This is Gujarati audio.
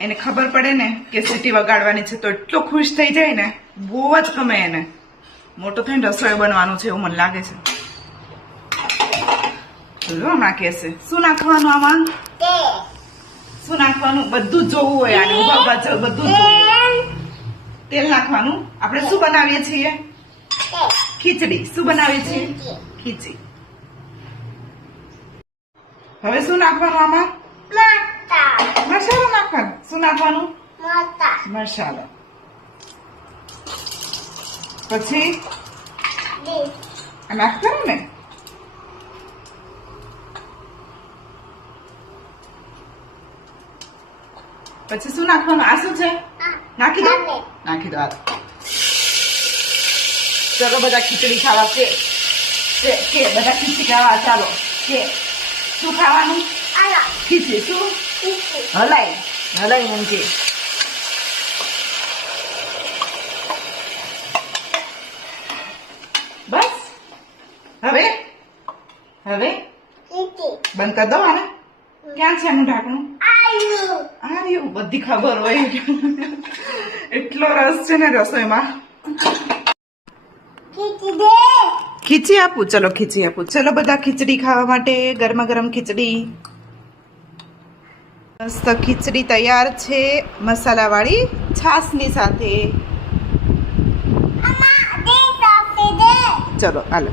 એને ખબર પડે ને કે સીટી વગાડવાની છે તો એટલો ખુશ થઈ જાય ને, બહુ જ ગમે એને. મોટો થઈને રસોઈ બનવાનું છે એવું મને લાગે છે. કહેશે, શું નાખવાનું આમાં? શું નાખવાનું? બધું જોવું હોય. તેલ નાખવાનું. આપણે શું બનાવીએ છીએ? ખીચડી. શું બનાવીએ છીએ? ખીચડી. હવે શું નાખવાનું આમાં? મસાલો. નાખવાનો. શું નાખવાનું? મસાલો. પછી? નાખવાનું ને? પછી શું નાખવાનું? આ શું છે? નાખી દો. નાખી દો આ ચલો બધા ખીચડી ખાવા કે કે કે બધા ખીચડી ખાવા. ચાલો કે શું ખાવાનું? ખીચડી. શું? હલાઈ. હલાઈ મૂકી બસ. હવે? હવે? બંધ કરી દો આને ક્યાં છે એનું ઢાંકણું? આ રહ્યું. બધી ખબર હોય. એટલો રસ છે ને રસોઈમાં. ખીચી આપું? ચલો ખીચી આપું. ચલો બધા ખીચડી ખાવા માટે ગરમા ગરમ ખીચડી. મસ્ત ખીચડી તૈયાર છે મસાલાવાળી છાસની સાથે. ચલો હાલો.